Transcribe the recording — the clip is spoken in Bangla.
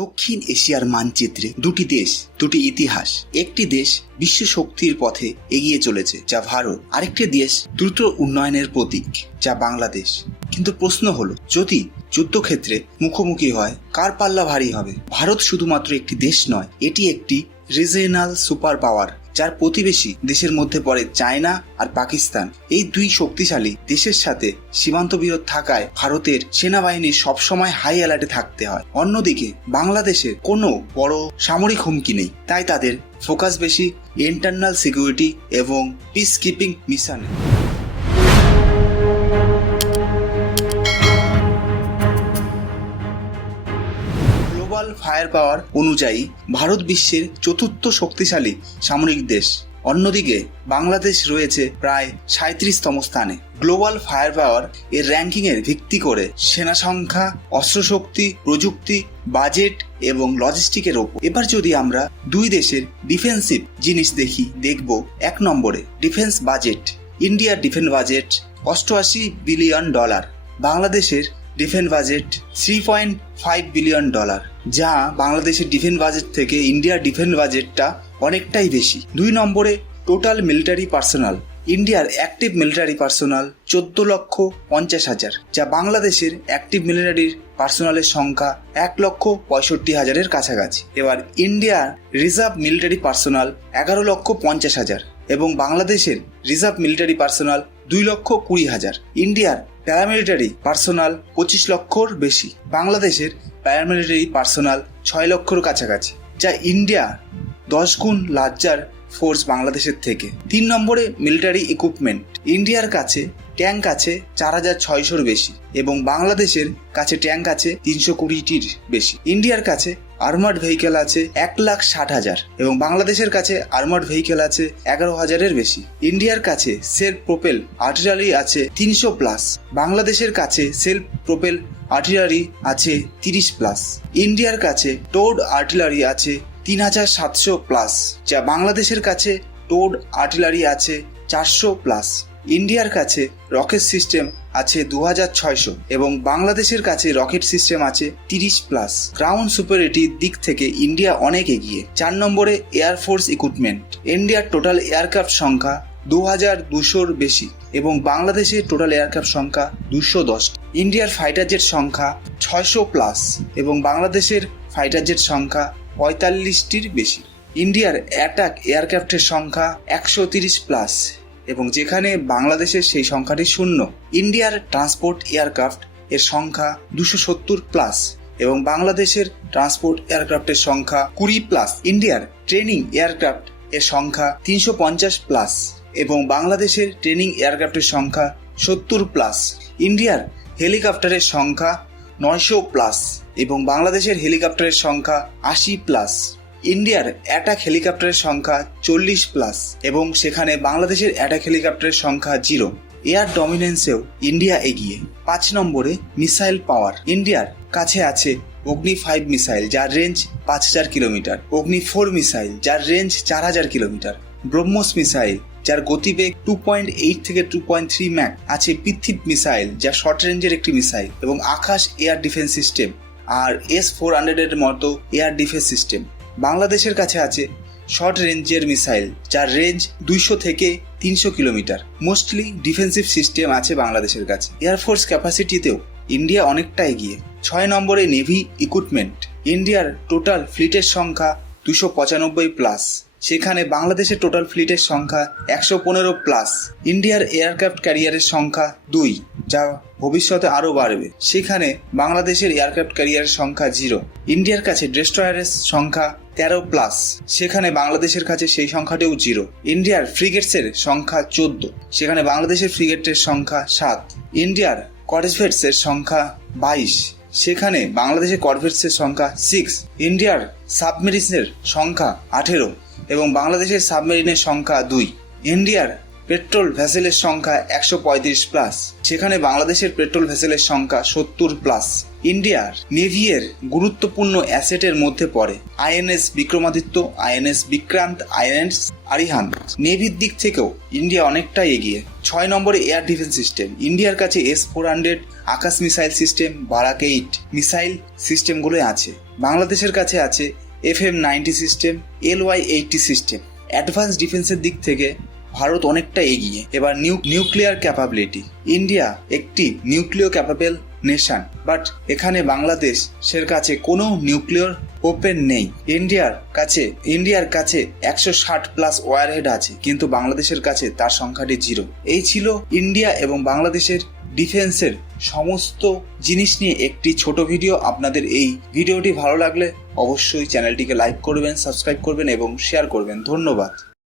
দক্ষিণ এশিয়ার মানচিত্রে দুটি দেশ, দুটি ইতিহাস। একটি দেশ বিশ্ব শক্তির পথে এগিয়ে চলেছে, যা ভারত। আরেকটি দেশ দ্রুত উন্নয়নের প্রতীক, যা বাংলাদেশ। কিন্তু প্রশ্ন হলো, যদি যুদ্ধক্ষেত্রে মুখোমুখি হয়, কার পাল্লা ভারী হবে? ভারত শুধুমাত্র একটি দেশ নয়, এটি একটি রিজিওনাল সুপার পাওয়ার, যার প্রতিবেশী দেশের মধ্যে পড়ে চায়না আর পাকিস্তান। এই দুই শক্তিশালী দেশের সাথে সীমান্ত বিরোধ থাকায় ভারতের সেনাবাহিনীর সবসময় হাই অ্যালার্টে থাকতে হয়। অন্যদিকে বাংলাদেশের কোনো বড় সামরিক হুমকি নেই, তাই তাদের ফোকাস বেশি ইন্টারনাল সিকিউরিটি এবং পিস কিপিং মিশনে। গ্লোবাল ফায়ার পাওয়ার অনুযায়ী ভারত বিশ্বের চতুর্থ শক্তিশালী সামরিক দেশ। অন্যদিকে বাংলাদেশ রয়েছে প্রায় 37তম স্থানে। গ্লোবাল ফায়ার পাওয়ার এর র্যাঙ্কিং এর ভিত্তি করে সেনা সংখ্যা, অস্ত্রশক্তি, প্রযুক্তি, বাজেট এবং লজিস্টিকের ওপর। এবার যদি আমরা দুই দেশের ডিফেন্সিভ জিনিস দেখব 1 নম্বরে ডিফেন্স বাজেট। ইন্ডিয়ার ডিফেন্স বাজেট $88 বিলিয়ন, বাংলাদেশের ডিফেন্স বাজেট $3.5 বিলিয়ন, যা বাংলাদেশের ডিফেন্স বাজেট থেকে ইন্ডিয়ার ডিফেন্স বাজেটটা অনেকটাই বেশি। 2 নম্বরে টোটাল মিলিটারি পার্সোনাল। ইন্ডিয়ার অ্যাক্টিভ মিলিটারি পার্সোনাল 14,50,000, যা বাংলাদেশের অ্যাক্টিভ মিলিটারি পার্সোনালের সংখ্যা 1,65,000-এর কাছাকাছি। এবার ইন্ডিয়ার রিজার্ভ মিলিটারি পার্সোনাল 11,50,000 এবং বাংলাদেশের রিজার্ভ মিলিটারি পার্সোনাল 2,20,000। ইন্ডিয়ার প্যারামিলিটারি পার্সোনাল 25 লক্ষর বেশি, বাংলাদেশের প্যারামিলিটারি পার্সোনাল 6 লক্ষর কাছাকাছি, যা ইন্ডিয়া 10 গুণ লার্জার ফোর্স বাংলাদেশের থেকে। 3 নম্বরে মিলিটারি ইকুইপমেন্ট। ইন্ডিয়ার কাছে ট্যাঙ্ক আছে 4,600-র বেশি এবং বাংলাদেশের কাছে ট্যাঙ্ক আছে 320-টির বেশি। ইন্ডিয়ার কাছে আর্মার্ড ভেহিকেল আছে 1,60,000 এবং বাংলাদেশের কাছে আর্মার্ড ভেহিকেল আছে 11,000-এর বেশি। ইন্ডিয়ার কাছে সেলফ প্রোপেল আর্টিলারি আছে 300+, বাংলাদেশের কাছে সেলফ প্রোপেল আর্টিলারি আছে 30+। ইন্ডিয়ার কাছে টোড আর্টিলারি আছে 3,700+, যা বাংলাদেশের কাছে টোড আর্টিলারি আছে 400+। ইন্ডিয়ার কাছে রকেট সিস্টেম আছে 2,600 এবং বাংলাদেশের কাছে রকেট সিস্টেম আছে 30+। গ্রাউন্ড সুপারিটির দিক থেকে ইন্ডিয়া অনেক এগিয়ে। 4 নম্বরে এয়ারফোর্স ইকুইপমেন্ট। ইন্ডিয়ার টোটাল এয়ারক্রাফট সংখ্যা 2,200-র বেশি এবং বাংলাদেশের টোটাল এয়ারক্রাফট সংখ্যা 210। ইন্ডিয়ার ফাইটার জেট সংখ্যা 600+ এবং বাংলাদেশের ফাইটার জেট সংখ্যা 45-টির বেশি। ইন্ডিয়ার অ্যাটাক এয়ারক্রাফটের সংখ্যা 130+ এবং যেখানে বাংলাদেশের সেই সংখ্যাটি 0। ইন্ডিয়ার ট্রান্সপোর্ট এয়ারক্রাফট এর সংখ্যা 270+ এবং বাংলাদেশের ট্রান্সপোর্ট এয়ারক্রাফটের সংখ্যা 20+। ইন্ডিয়ার ট্রেনিং এয়ারক্রাফট এর সংখ্যা 350+ এবং বাংলাদেশের ট্রেনিং এয়ারক্রাফটের সংখ্যা 70+। ইন্ডিয়ার হেলিকপ্টারের সংখ্যা 900+ এবং বাংলাদেশের হেলিকপ্টারের সংখ্যা 80+। ইন্ডিয়ার অ্যাটাক হেলিকপ্টারের সংখ্যা 40+ এবং সেখানে বাংলাদেশের অ্যাটাক হেলিকপ্টারের সংখ্যা 0। এয়ার ডমিনেন্সেও ইন্ডিয়া এগিয়ে। 5 নম্বরে মিসাইল পাওয়ার। ইন্ডিয়ার কাছে আছে অগ্নি 5 মিসাইল, যার রেঞ্জ 5,000 কিলোমিটার, অগ্নি 4 মিসাইল, যার রেঞ্জ 4,000 কিলোমিটার, ব্রহ্মোস মিসাইল, যার গতিবেগ 2.8 থেকে 2.3 ম্যাক আছে, পৃথিবী মিসাইল, যা শর্ট রেঞ্জের একটি মিসাইল এবং আকাশ এয়ার ডিফেন্স সিস্টেম আর S-400-এর মতো এয়ার ডিফেন্স সিস্টেম। বাংলাদেশের কাছে আছে শর্ট রেঞ্জের মিসাইল, যার রেঞ্জ 200 থেকে 300 কিলোমিটার। মোস্টলি ডিফেন্সিভ সিস্টেম আছে বাংলাদেশের কাছে। এয়ারফোর্স ক্যাপাসিটিতেও ইন্ডিয়া অনেকটা এগিয়ে। 6 নম্বরে নেভি ইকুইপমেন্ট। ইন্ডিয়ার টোটাল ফ্লিটের সংখ্যা 295+, সেখানে বাংলাদেশের টোটাল ফ্লিটের সংখ্যা 115+। ইন্ডিয়ার এয়ারক্রাফট ক্যারিয়ারের সংখ্যা 2, যা ভবিষ্যতে আরও বাড়বে, সেখানে বাংলাদেশের এয়ারক্রাফট ক্যারিয়ারের সংখ্যা 0। ইন্ডিয়ার কাছে ডেস্ট্রয়ারের সংখ্যা 13+, সেখানে বাংলাদেশের কাছে সেই সংখ্যাটিও 0। ইন্ডিয়ার ফ্রিগেটসের সংখ্যা 14, সেখানে বাংলাদেশের ফ্রিগেটের সংখ্যা 7। ইন্ডিয়ার কর্ভেটসের সংখ্যা 22, সেখানে বাংলাদেশের কর্ভেটসের সংখ্যা 6। ইন্ডিয়ার সাবমেরিনের সংখ্যা 18 এবং বাংলাদেশের সাবমেরিনের সংখ্যা 2। ইন্ডিয়ার পেট্রোল ভেসেলের সংখ্যা 135+, সেখানে বাংলাদেশের পেট্রোল ভেসেলের সংখ্যা 70+। ইন্ডিয়ার নেভির গুরুত্বপূর্ণ অ্যাসেটের মধ্যে পড়ে INS Vikramaditya, INS Vikrant, INS Arihant. নেভির দিক থেকেও ইন্ডিয়া অনেকটাই এগিয়ে। 6 নম্বরে এয়ার ডিফেন্স সিস্টেম। ইন্ডিয়ার কাছে S-400 আকাশ মিসাইল সিস্টেম, বারাক 8 মিসাইল সিস্টেমগুলো আছে। বাংলাদেশের কাছে আছে FM-90 system, LY-80 system. Advance ডিফেন্সের দিক থেকে ভারত অনেকটা এগিয়ে। এবার নিউক্লিয়ার ক্যাপাবিলিটি, ইন্ডিয়া একটি নিউক্লিয়ার ক্যাপাবেল নেশন, বাট এখানে বাংলাদেশের কাছে কোনো নিউক্লিয়ার ওপেন নেই। ইন্ডিয়ার কাছে 160+ ওয়ারহেড আছে, কিন্তু বাংলাদেশের কাছে তার সংখ্যাটি 0। এই ছিল ইন্ডিয়া এবং বাংলাদেশের ডিফেন্সের সমস্ত জিনিস নিয়ে একটি ছোট ভিডিও। আপনাদের এই ভিডিওটি ভালো লাগলে অবশ্যই চ্যানেলটিকে লাইক করবেন, সাবস্ক্রাইব করবেন এবং শেয়ার করবেন। ধন্যবাদ।